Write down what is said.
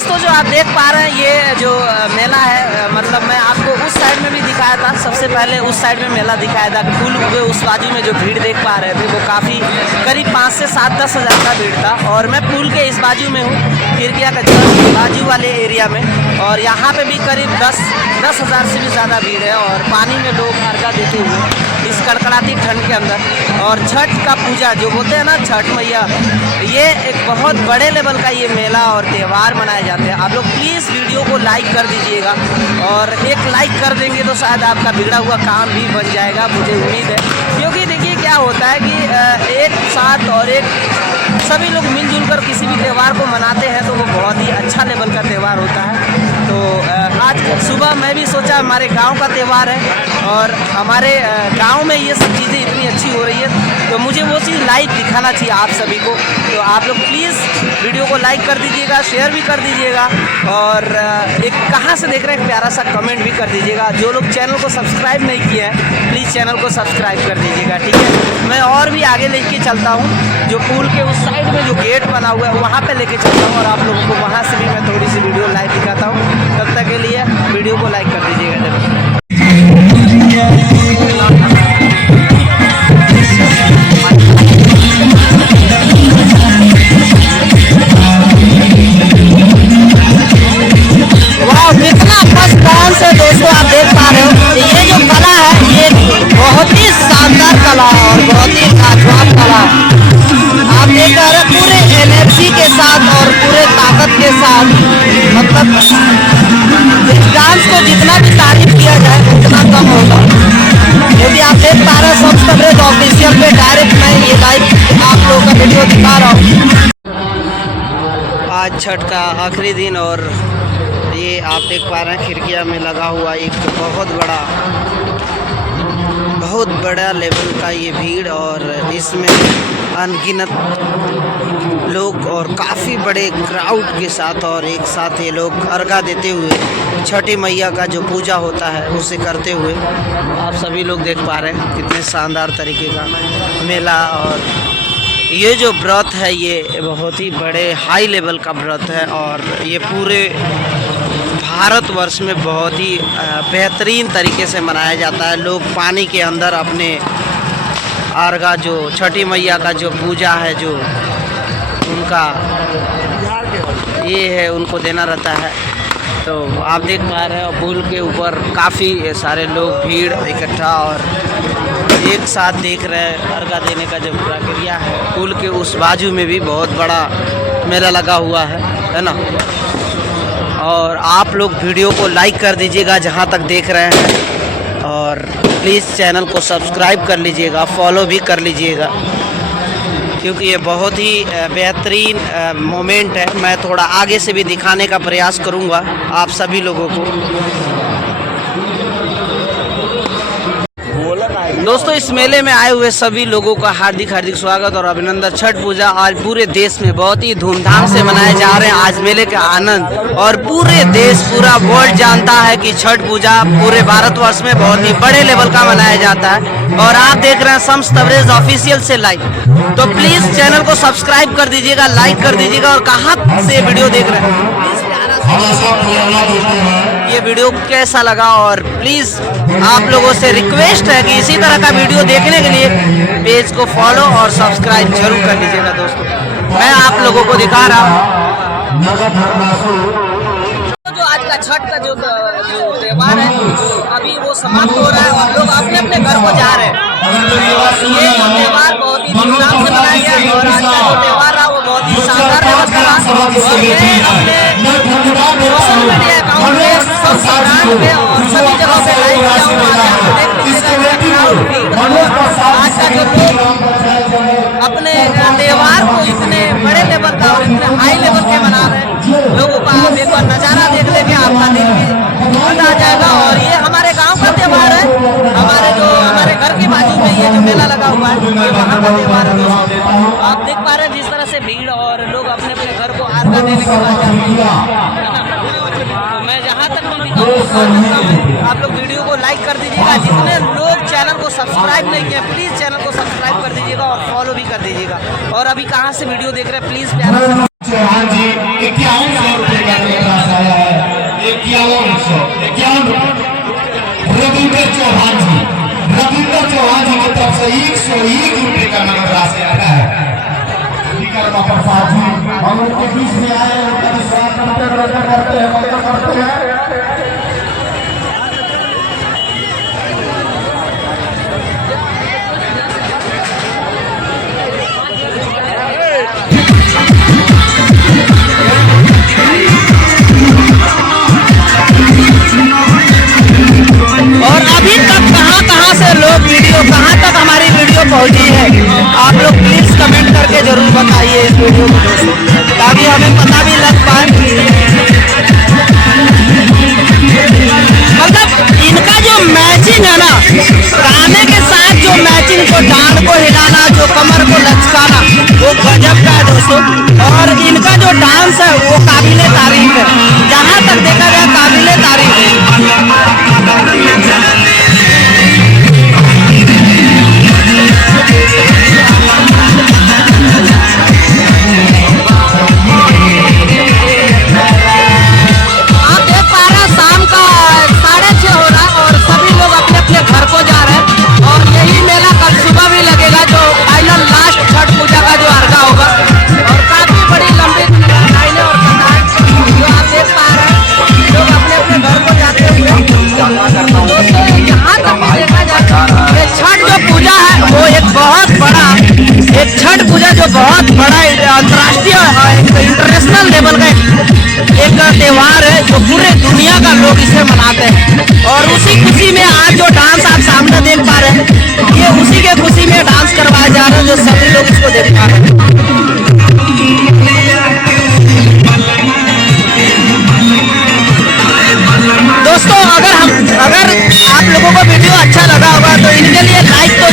दोस्तों जो आप देख पा रहे हैं ये जो मेला है, मतलब मैं आपको उस साइड में भी दिखाया था, सबसे पहले उस साइड में मेला दिखाया था। पुल के उस बाजू में जो भीड़ देख पा रहे थे वो काफ़ी करीब 5 से 7-10 हज़ार का भीड़ था। और मैं पुल के इस बाजू में हूँ, खिड़किया का बाजू वाले एरिया में, और यहाँ पे भी करीब 10 हज़ार से भी ज़्यादा भीड़ है। और पानी में लोग अर्घा देते हुए इस कड़कड़ाती ठंड के अंदर। और छठ का पूजा जो बोलते हैं ना, छठ मैया, ये एक बहुत बड़े लेवल का ये मेला और त्यौहार मनाए जाते हैं। आप लोग प्लीज़ वीडियो को लाइक कर दीजिएगा, और एक लाइक कर देंगे तो शायद आपका बिगड़ा हुआ काम भी बन जाएगा, मुझे उम्मीद है। क्योंकि देखिए क्या होता है कि एक साथ और एक सभी लोग मिलजुल कर किसी भी त्यौहार को मनाते हैं तो वो बहुत ही अच्छा लेवल का त्यौहार होता है। तो आज सुबह मैं भी सोचा हमारे गांव का त्यौहार है और हमारे गांव में ये सब चीज़ें इतनी अच्छी हो रही है, तो मुझे वो चीज़ लाइव दिखाना चाहिए आप सभी को। तो आप लोग प्लीज़ वीडियो को लाइक कर दीजिएगा, शेयर भी कर दीजिएगा, और एक कहाँ से देख रहे हैं एक प्यारा सा कमेंट भी कर दीजिएगा। जो लोग चैनल को सब्सक्राइब नहीं किए हैं प्लीज़ चैनल को सब्सक्राइब कर दीजिएगा, ठीक है। मैं और भी आगे लेके चलता हूँ, जो पुल के उस साइड में जो गेट बना हुआ है वहाँ पे लेके चलता हूँ, और आप लोगों को वहाँ से भी मैं थोड़ी सी वीडियो लाइव दिखाता हूँ। तब तक के लिए वीडियो को लाइक कर दीजिएगा जरूर। वाह, कितना मस्त डांस है दोस्तों, आप देख पा रहे हो। ये जो कला है ये बहुत ही शानदार कला है और बहुत ही लाजवाब कला है। आप देख रहे हैं पूरे एनर्जी के साथ और पूरे ताकत के साथ, मतलब इस डांस को जितना भी तारीफ किया जाए उतना कम होगा। क्योंकि आप देख पा रहे हैं सब कवरेज ऑफिशियल पे डायरेक्ट मैं ये लाइव आप लोगों का वीडियो दिखा रहा हूँ। आज छठ का आखिरी दिन और ये आप देख पा रहे हैं खिड़किया में लगा हुआ एक बहुत बड़ा लेवल का ये भीड़, और इसमें अनगिनत लोग और काफ़ी बड़े क्राउड के साथ और एक साथ ये लोग अर्घा देते हुए छठी मैया का जो पूजा होता है उसे करते हुए आप सभी लोग देख पा रहे हैं कितने शानदार तरीके का मेला। और ये जो व्रत है ये बहुत ही बड़े हाई लेवल का व्रत है, और ये पूरे भारतवर्ष में बहुत ही बेहतरीन तरीके से मनाया जाता है। लोग पानी के अंदर अपने अर्घा जो छठी मैया का जो पूजा है, जो उनका ये है उनको देना रहता है। तो आप देख पा रहे हैं पुल के ऊपर काफ़ी सारे लोग भीड़ इकट्ठा और एक साथ देख रहे हैं अर्घा देने का जो प्रक्रिया है। पुल के उस बाजू में भी बहुत बड़ा मेला लगा हुआ है ना। और आप लोग वीडियो को लाइक कर दीजिएगा जहां तक देख रहे हैं, और प्लीज़ चैनल को सब्सक्राइब कर लीजिएगा, फॉलो भी कर लीजिएगा, क्योंकि ये बहुत ही बेहतरीन मोमेंट है। मैं थोड़ा आगे से भी दिखाने का प्रयास करूंगा आप सभी लोगों को। दोस्तों इस मेले में आए हुए सभी लोगों का हार्दिक स्वागत और अभिनंदन। छठ पूजा आज पूरे देश में बहुत ही धूमधाम से मनाए जा रहे हैं। आज मेले का आनंद और पूरे देश पूरा वर्ल्ड जानता है कि छठ पूजा पूरे भारतवर्ष में बहुत ही बड़े लेवल का मनाया जाता है। और आप देख रहे हैं सम्स कवरेज ऑफिशियल से लाइव, तो प्लीज चैनल को सब्सक्राइब कर दीजिएगा, लाइक कर दीजिएगा। और कहाँ से वीडियो देख रहे हैं ये वीडियो कैसा लगा, और प्लीज़ आप लोगों से रिक्वेस्ट है कि इसी तरह का वीडियो देखने के लिए पेज को फॉलो और सब्सक्राइब जरूर कर लीजिएगा। दोस्तों मैं आप लोगों को दिखा रहा हूँ जो आज का छठ का जो त्यौहार है अभी वो समाप्त हो रहा है और लोग अपने अपने घर को जा रहे हैं। ये त्यौहार बहुत ही धूमधाम से मनाया गया और आज का जो त्यौहार रहा वो बहुत ही शानदार व्यवस्था रहा। और मैं अपने सोशल मीडिया अकाउंट पे सब ब्रांड पे और सभी जगह पे लाइव किया हूँ। आज का जो लोग अपने त्यौहार को इतने बड़े लेवल का और इतने हाई लेवल के मना रहे हैं, लोगों का आप एक बार नज़ारा देख लेंगे आपका दिल भी मजा आ जाएगा। और ये हमारे गांव का त्यौहार है, हमारे घर के बाजू में ये जो मेला लगा हुआ है ये वहाँ का त्यौहार है। दोस्तों आप देख पा रहे हैं जिस तरह से भीड़ और लोग अपने अपने घर को अर्घा देने के बाद जाते हैं। मैं जहाँ तक मैं दिखाऊँ आप लोग वीडियो को लाइक कर दीजिएगा। जितने लोग चैनल को सब्सक्राइब नहीं किए प्लीज़ चैनल को सब्सक्राइब कर दीजिएगा और फॉलो भी कर दीजिएगा। और अभी कहाँ से वीडियो देख रहे हैं प्लीज़ प्यारा सा से 101 रुपए का नगद राशि आता है। विकल्प प्रसाद जी हम उनके बीच में आए, उनका विश्वास करते हैं। और अभी तक कहां से लोग वीडियो, कहां तक हमारी वीडियो पहुंची है, आप लोग प्लीज कमेंट करके जरूर बताइए इस वीडियो को दोस्तों, ताकि हमें पता भी लग पाए। मतलब इनका जो मैचिंग है ना, गाने के साथ जो मैचिंग, जो डांड को हिलाना, जो कमर को लचकाना, वो गजब का है दोस्तों। और इनका जो डांस है वो काबिले तारीफ है, जहां तक देखा जाए काबिले तारीफ है। छठ पूजा जो बहुत बड़ा अंतर्राष्ट्रीय इंटरनेशनल लेवल का एक त्योहार है, जो पूरे दुनिया का लोग इसे मनाते हैं। और उसी खुशी में आज जो डांस आप सामने देख पा रहे हैं, ये उसी के खुशी में डांस करवाया जा रहा है, जो सभी लोग इसको देख पा रहे हैं। दोस्तों अगर आप लोगों को वीडियो अच्छा लगा होगा तो इनके लिए लाइक तो